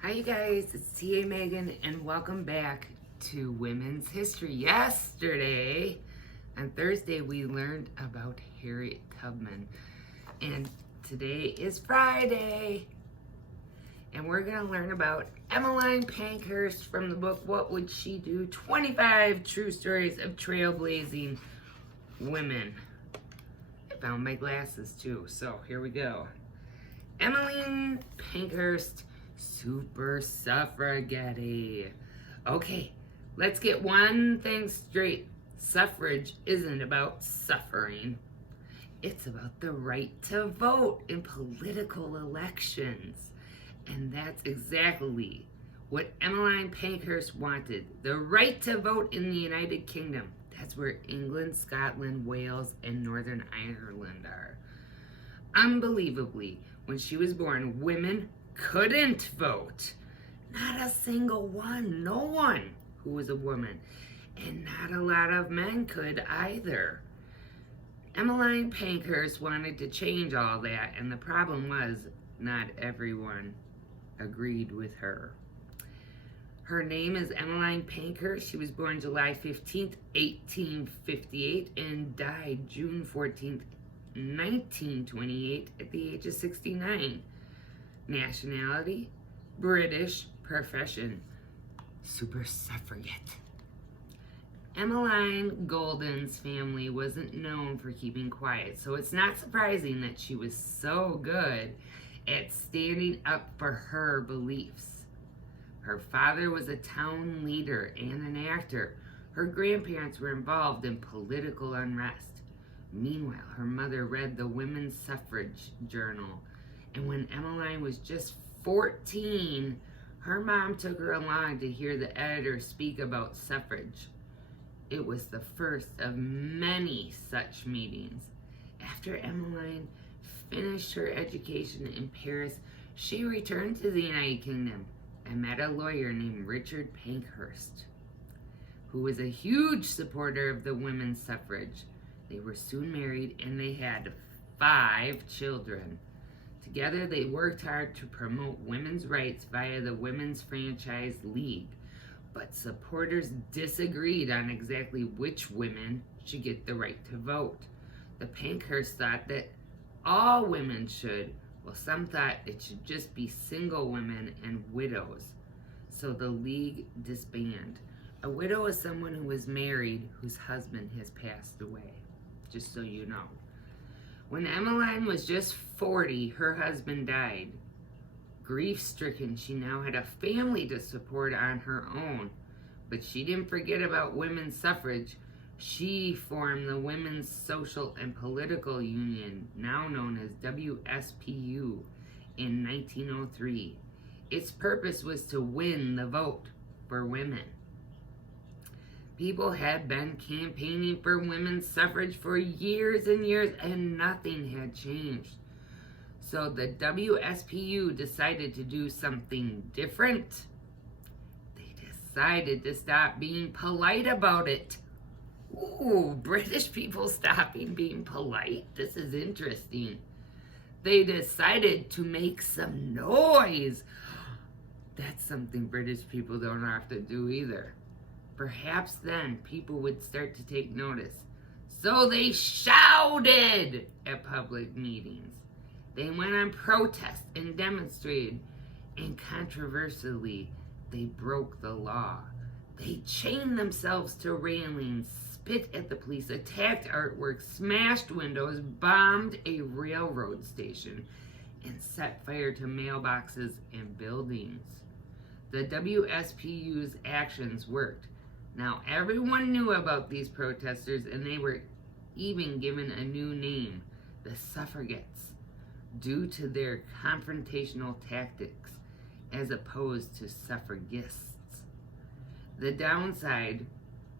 Hi you guys, it's TA Megan and welcome back to Women's History. Yesterday, on Thursday, we learned about Harriet Tubman, and today is Friday, and we're going to learn about Emmaline Pankhurst from the book What Would She Do? 25 True Stories of Trailblazing Women. I found my glasses too, so here we go. Emmaline Pankhurst, super suffragette. Okay, let's get one thing straight. Suffrage isn't about suffering. It's about the right to vote in political elections. And that's exactly what Emmaline Pankhurst wanted. The right to vote in the United Kingdom. That's where England, Scotland, Wales, and Northern Ireland are. Unbelievably, when she was born, women couldn't vote. Not a single one. No one who was a woman. And not a lot of men could either. Emmaline Pankhurst wanted to change all that, and the problem was not everyone agreed with her. Her name is Emmaline Pankhurst. She was born July 15th, 1858, and died June 14th, 1928, at the age of 69. Nationality, British. Profession, super suffragette. Emmeline Golden's family wasn't known for keeping quiet, so it's not surprising that she was so good at standing up for her beliefs. Her father was a town leader and an actor. Her grandparents were involved in political unrest. Meanwhile, her mother read the Women's Suffrage Journal, and when Emmeline was just 14, her mom took her along to hear the editor speak about suffrage. It was the first of many such meetings. After Emmeline finished her education in Paris, she returned to the United Kingdom and met a lawyer named Richard Pankhurst, who was a huge supporter of the women's suffrage. They were soon married and they had 5 children. Together, they worked hard to promote women's rights via the Women's Franchise League, but supporters disagreed on exactly which women should get the right to vote. The Pankhursts thought that all women should, while some thought it should just be single women and widows. So the league disbanded. A widow is someone who is married whose husband has passed away, just so you know. When Emmeline was just 40, her husband died. Grief-stricken, she now had a family to support on her own. But she didn't forget about women's suffrage. She formed the Women's Social and Political Union, now known as WSPU, in 1903. Its purpose was to win the vote for women. People had been campaigning for women's suffrage for years and years, and nothing had changed. So the WSPU decided to do something different. They decided to stop being polite about it. Ooh, British people stopping being polite? This is interesting. They decided to make some noise. That's something British people don't have to do either. Perhaps then people would start to take notice. So they shouted at public meetings. They went on protests and demonstrated, and controversially, they broke the law. They chained themselves to railings, spit at the police, attacked artwork, smashed windows, bombed a railroad station, and set fire to mailboxes and buildings. The WSPU's actions worked. Now, everyone knew about these protesters, and they were even given a new name, the Suffragettes, due to their confrontational tactics as opposed to suffragists. The downside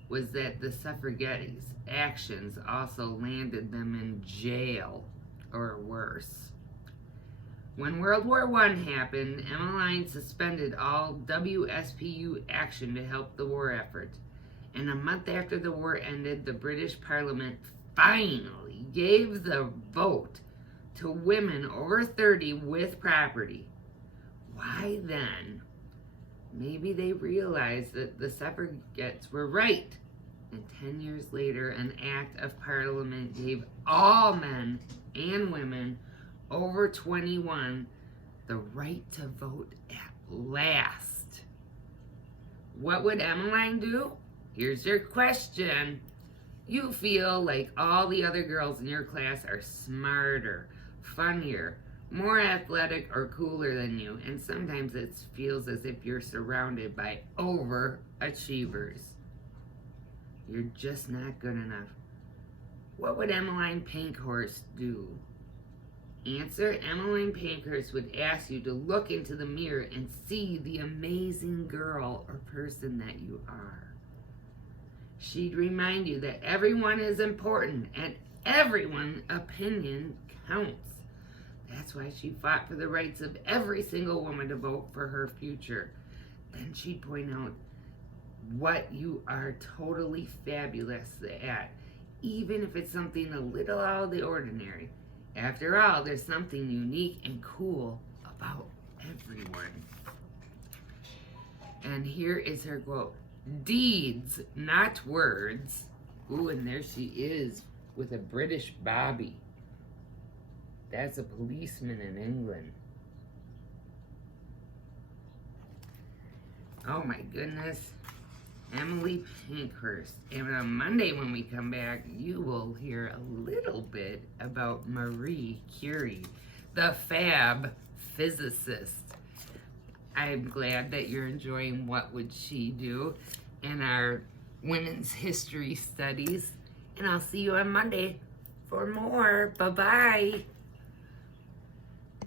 was that the suffragettes' actions also landed them in jail, or worse. When World War I happened, Emmeline suspended all WSPU action to help the war effort. And a month after the war ended, the British Parliament finally gave the vote to women over 30 with property. Why then? Maybe they realized that the suffragettes were right. And 10 years later, an act of parliament gave all men and women over 21 the right to vote at last. What would Emmaline do? Here's your question. You feel like all the other girls in your class are smarter, funnier, more athletic, or cooler than you, and sometimes it feels as if you're surrounded by overachievers. You're just not good enough. What would Emmaline Pankhurst do? Answer: Emmaline Pankhurst would ask you to look into the mirror and see the amazing girl or person that you are. She'd remind you that everyone is important and everyone's opinion counts. That's why she fought for the rights of every single woman to vote for her future. Then she'd point out what you are totally fabulous at, even if it's something a little out of the ordinary. After all, there's something unique and cool about everyone. And here is her quote: deeds, not words. Ooh, and there she is with a British bobby. That's a policeman in England. Oh my goodness. Emmaline Pankhurst. And on Monday when we come back, you will hear a little bit about Marie Curie, the fab physicist. I'm glad that you're enjoying What Would She Do in our women's history studies. And I'll see you on Monday for more. Bye-bye.